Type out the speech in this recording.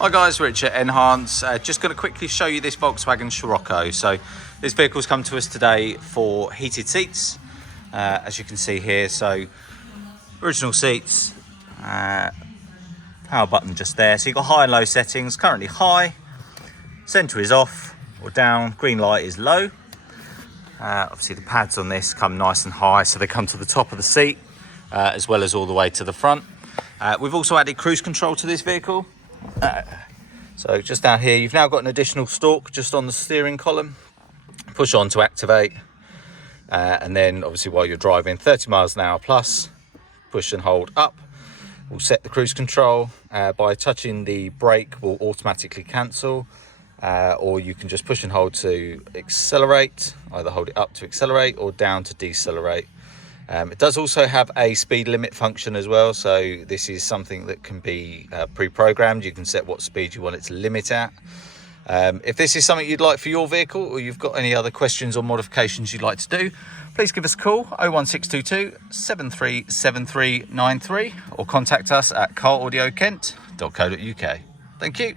Hi guys, Rich at Enhance. Just going to quickly show you this Volkswagen Scirocco. So this vehicle's come to us today for heated seats, as you can see here. So original seats, power button just there. So you've got high and low settings. Currently high, centre is off or down, green light is low. Obviously the pads on this come nice and high, so they come to the top of the seat as well as all the way to the front. We've also added cruise control to this vehicle. So just down here, you've now got an additional stalk just on the steering column. Push on to activate, and then obviously while you're driving 30 miles an hour plus, push and hold up will set the cruise control. By touching the brake will automatically cancel, or you can just push and hold to accelerate, either hold it up to accelerate or down to decelerate. It does also have a speed limit function as well, so this is something that can be pre-programmed. You can set what speed you want it to limit at. If this is something you'd like for your vehicle, or you've got any other questions or modifications you'd like to do, please give us a call 01622 737393 or contact us at caraudiokent.co.uk. Thank you.